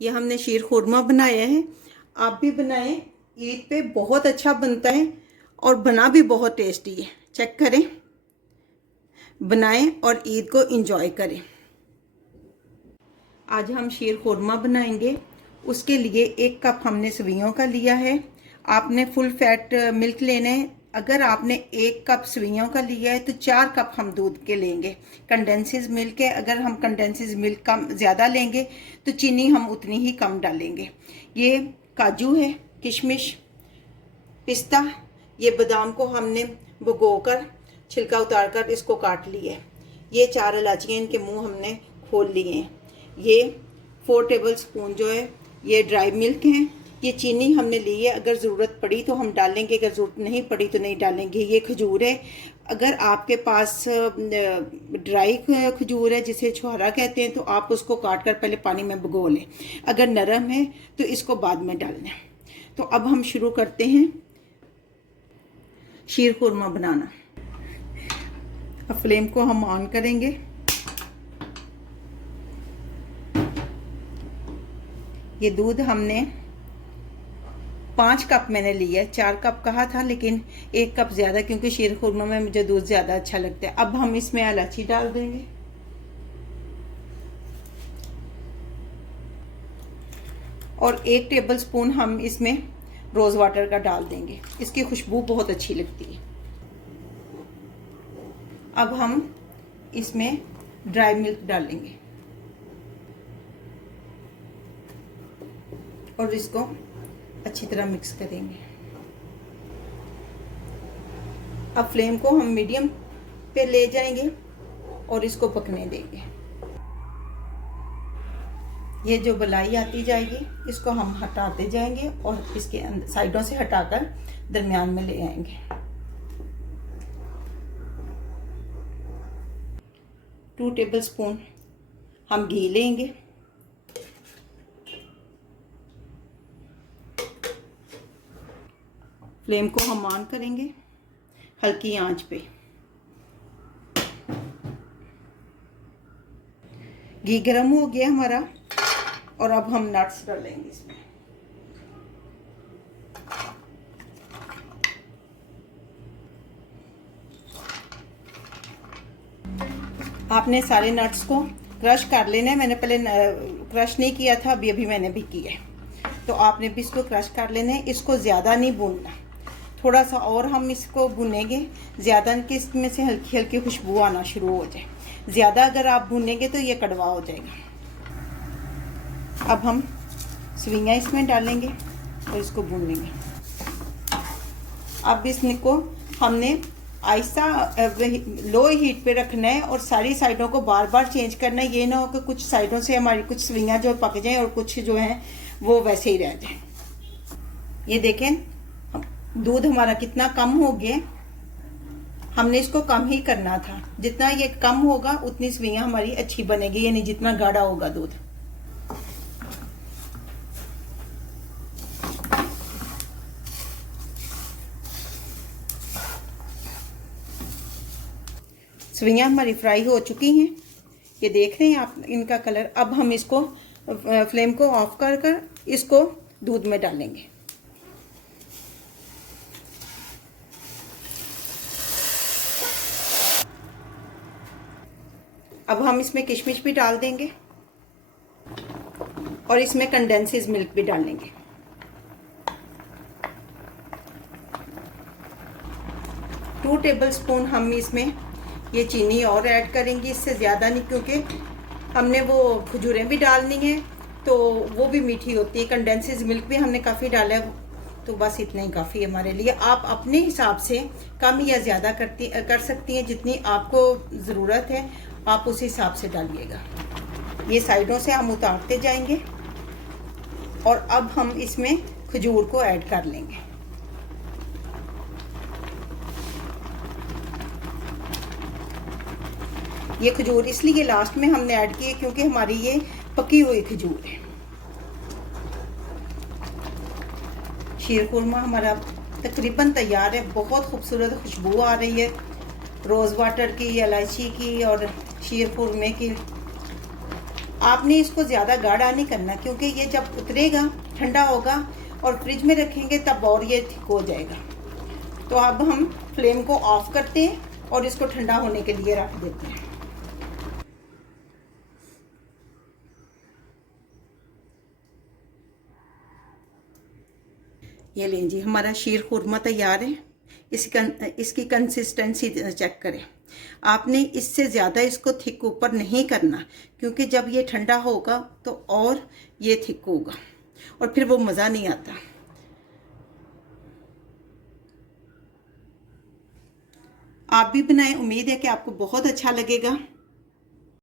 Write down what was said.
ये हमने शीर खुरमा बनाया है। आप भी बनाएं, ईद पे बहुत अच्छा बनता है और बना भी बहुत टेस्टी है। चेक करें, बनाएं और ईद को एंजॉय करें। आज हम शीर खुरमा बनाएंगे। उसके लिए 1 कप हमने सवियों का लिया है। आपने फुल फैट मिल्क लेना है। अगर आपने 1 कप सवियों का लिया है तो 4 कप हम दूध के लेंगे। कंडेंसेस मिल्क है, अगर हम कंडेंसेस मिल्क कम ज़्यादा लेंगे तो चीनी हम उतनी ही कम डालेंगे। ये काजू है, किशमिश, पिस्ता, ये बादाम को हमने भिगोकर छिलका उतारकर इसको काट लिया है। ये 4 इलायचियाँ, इनके मुंह हमने खोल लिए हैं। ये 4 टेबल स्पून जो है ये ड्राई मिल्क हैं। ये चीनी हमने ली है, अगर ज़रूरत पड़ी तो हम डालेंगे, अगर ज़रूरत नहीं पड़ी तो नहीं डालेंगे। ये खजूर है, अगर आपके पास ड्राई खजूर है जिसे छुहारा कहते हैं तो आप उसको काट कर पहले पानी में भिगो लें। अगर नरम है तो इसको बाद में डालना। तो अब हम शुरू करते हैं शीर खुरमा बनाना। अब फ्लेम को हम ऑन करेंगे। ये दूध हमने 5 कप मैंने लिया है। 4 कप कहा था लेकिन 1 कप ज़्यादा, क्योंकि शीर खुरमा में मुझे दूध ज़्यादा अच्छा लगता है। अब हम इसमें इलायची डाल देंगे और 1 टेबल स्पून हम इसमें रोज़ वाटर का डाल देंगे। इसकी खुशबू बहुत अच्छी लगती है। अब हम इसमें ड्राई मिल्क डालेंगे और इसको अच्छी तरह मिक्स करेंगे। अब फ्लेम को हम मीडियम पे ले जाएंगे और इसको पकने देंगे। ये जो बलाई आती जाएगी इसको हम हटाते जाएंगे और इसके साइडों से हटाकर दरमियान में ले आएंगे। 2 टेबल स्पून हम घी लेंगे। फ्लेम को हम ऑन करेंगे हल्की आंच पे। घी गर्म हो गया हमारा और अब हम नट्स डालेंगे इसमें। आपने सारे नट्स को क्रश कर लेना है। मैंने पहले क्रश नहीं किया था, अभी अभी मैंने भी किया है। तो आपने भी इसको क्रश कर लेना है। इसको ज़्यादा नहीं भूनना, थोड़ा सा और हम इसको भुनेंगे। ज़्यादा कि इसमें से हल्की हल्की खुशबू आना शुरू हो जाए। ज़्यादा अगर आप भुनेंगे तो ये कड़वा हो जाएगा। अब हम सवियाँ इसमें डालेंगे और इसको भूनेंगे। अब इसको हमने आहिस्ता लो हीट पे रखना है और सारी साइडों को बार बार चेंज करना है। ये ना हो कि कुछ साइडों से हमारी कुछ सवियाँ जो पक जाएं और कुछ जो हैं वो वैसे ही रह जाएं। ये देखें दूध हमारा कितना कम हो गया। हमने इसको कम ही करना था। जितना ये कम होगा उतनी सवियाँ हमारी अच्छी बनेगी, यानी जितना गाढ़ा होगा दूध। सवियाँ हमारी फ्राई हो चुकी हैं, ये देख रहे हैं आप इनका कलर। अब हम इसको फ्लेम को ऑफ कर इसको दूध में डालेंगे। अब हम इसमें किशमिश भी डाल देंगे और इसमें कंडेंसेस मिल्क भी डालेंगे। टू टेबल स्पून हम इसमें ये चीनी और ऐड करेंगे, इससे ज़्यादा नहीं, क्योंकि हमने वो खजूरें भी डालनी है तो वो भी मीठी होती है। कंडेंसेस मिल्क भी हमने काफ़ी डाला है, तो बस इतना ही काफ़ी है हमारे लिए। आप अपने हिसाब से कम या ज़्यादा कर सकती हैं, जितनी आपको ज़रूरत है आप उस हिसाब से डालिएगा। ये साइडों से हम उतारते जाएंगे और अब हम इसमें खजूर को ऐड कर लेंगे। ये खजूर इसलिए लास्ट में हमने ऐड की है क्योंकि हमारी ये पकी हुई खजूर है। शीर खुरमा हमारा तकरीबन तैयार है। बहुत खूबसूरत खुशबू आ रही है रोज़ वाटर की, इलायची की और शीर खुरमे की। आपने इसको ज़्यादा गाढ़ा नहीं करना, क्योंकि ये जब उतरेगा ठंडा होगा और फ्रिज में रखेंगे तब और ये थिक हो जाएगा। तो अब हम फ्लेम को ऑफ करते हैं और इसको ठंडा होने के लिए रख देते हैं। ये लें जी, हमारा शीर खुरमा तैयार है। इसकी कंसिस्टेंसी चेक करें। आपने इससे ज़्यादा इसको थिक ऊपर नहीं करना, क्योंकि जब ये ठंडा होगा तो और ये थिक होगा और फिर वो मज़ा नहीं आता। आप भी बनाएं, उम्मीद है कि आपको बहुत अच्छा लगेगा।